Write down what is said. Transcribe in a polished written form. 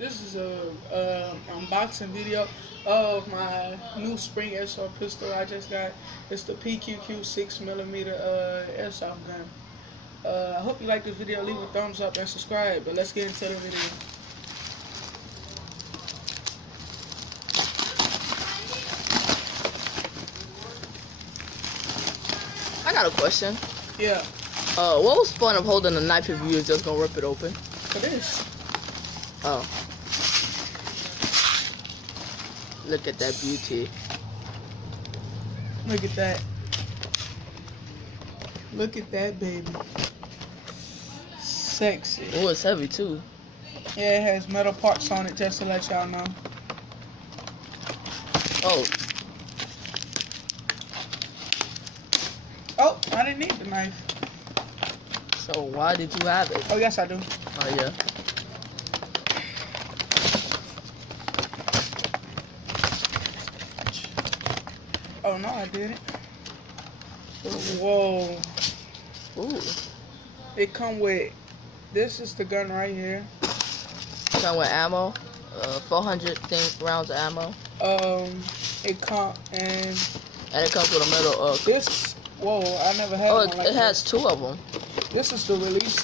This is a unboxing video of my new spring airsoft pistol I just got. It's the PQQ 6mm airsoft gun. I hope you like this video. Leave a thumbs up and subscribe. But let's get into the video. I got a question. Yeah. What was the point of holding a knife if you was just gonna rip it open? For this. Oh. Look at that beauty. Look at that. Look at that, baby. Sexy. Oh, it's heavy too. Yeah, it has metal parts on it, just to let y'all know. Oh. Oh, I didn't need the knife. So why did you have it? Oh, yes, I do. Oh yeah. Oh, no, I didn't. Whoa. Ooh. It come with, this is the gun right here. Come with ammo. 400 rounds of ammo. It come, and it comes with a metal. this, whoa, I never had Oh, one like it has two of them. This is the release.